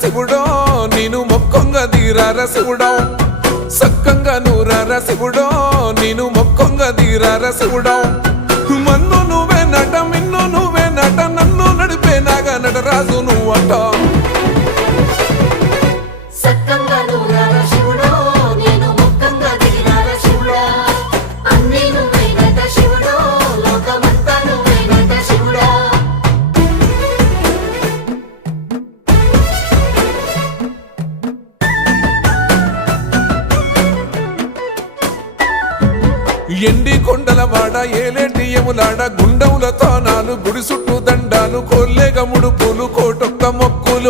శివుడో నేను మొక్కంగా తీరార శివుడో సక్కంగా నూరార శివుడో నేను మొక్కంగా తీరార శివుడో మన్ను నువ్వే నట మిన్ను నువ్వే నట నన్ను నడిపే నాగా నటరాజు నువ్వట ఎండి కొండలవాడ ఏలేటి యములాడ గుండముల తానాలు గుడి చుట్టూ దండాలు కొల్లేగ ముడుపులు